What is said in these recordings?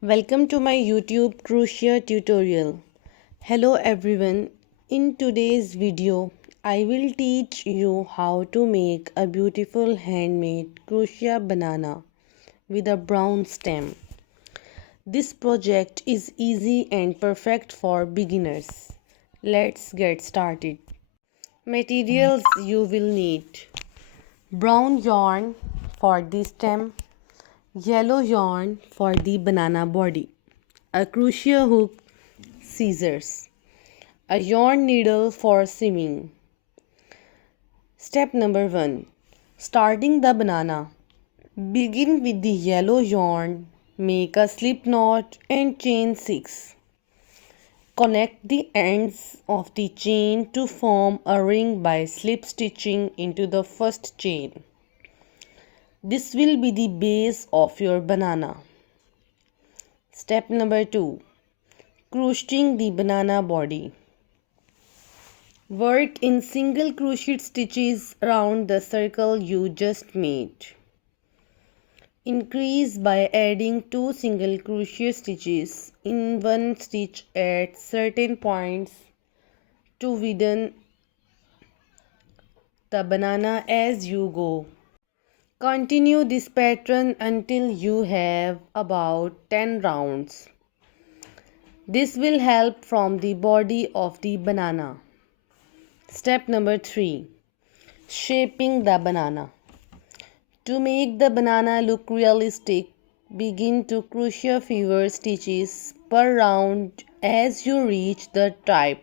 Welcome to my YouTube crochet tutorial. Hello everyone. In today's video, I will teach you how to make a beautiful handmade crochet banana with a brown stem. This project is easy and perfect for beginners. Let's get started. Materials you will need: brown yarn for the stem, yellow yarn for the banana body, a crochet hook, scissors, a yarn needle for sewing. Step number 1. Starting the banana. Begin with the yellow yarn, make a slip knot and chain 6. Connect the ends of the chain to form a ring by slip stitching into the first chain. This will be the base of your banana. Step number 2. Crocheting the banana body. Work in single crochet stitches around the circle you just made. Increase by adding 2 single crochet stitches in one stitch at certain points to widen the banana as you go. Continue this pattern until you have about 10 rounds. This will help from the body of the banana. Step number 3. Shaping the banana. To make the banana look realistic, begin to crochet fewer stitches per round as you reach the tip.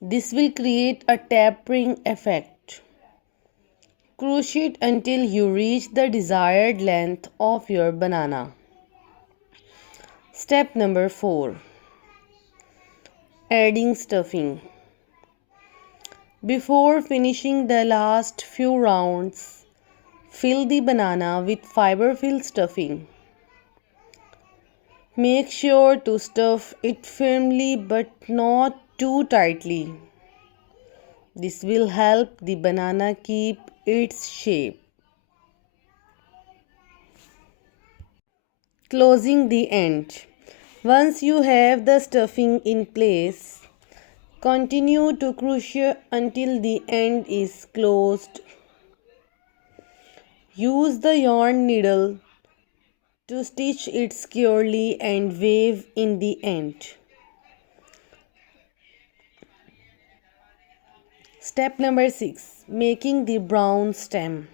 This will create a tapering effect. Crochet until you reach the desired length of your banana. Step number 4. Adding stuffing. Before finishing the last few rounds, fill the banana with fiber-filled stuffing. Make sure to stuff it firmly but not too tightly. This will help the banana keep its shape. Closing the end. Once you have the stuffing in place, continue to crochet until the end is closed. Use the yarn needle to stitch it securely and weave in the end. Step number 6. Making the brown stem.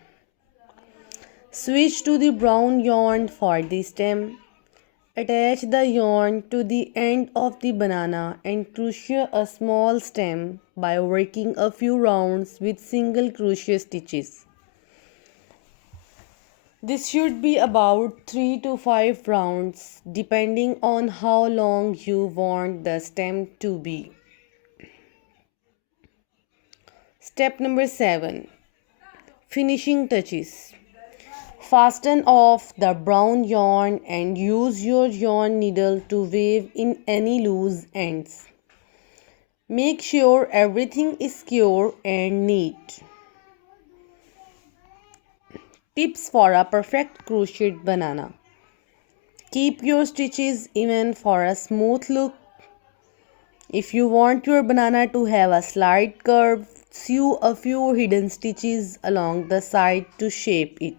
Switch to the brown yarn for the stem. Attach the yarn to the end of the banana and crochet a small stem by working a few rounds with single crochet stitches. This should be about 3 to 5 rounds depending on how long you want the stem to be. Step number 7. Finishing touches. Fasten off the brown yarn and use your yarn needle to weave in any loose ends. Make sure everything is secure and neat. Tips for a perfect crocheted banana. Keep your stitches even for a smooth look. If you want your banana to have a slight curve, sew a few hidden stitches along the side to shape it.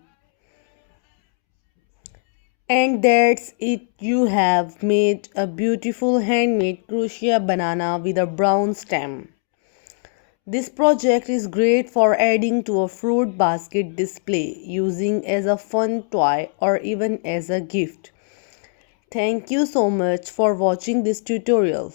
And that's it. You have made a beautiful handmade crochet banana with a brown stem. This project is great for adding to a fruit basket display, using as a fun toy or even as a gift. Thank you so much for watching this tutorial.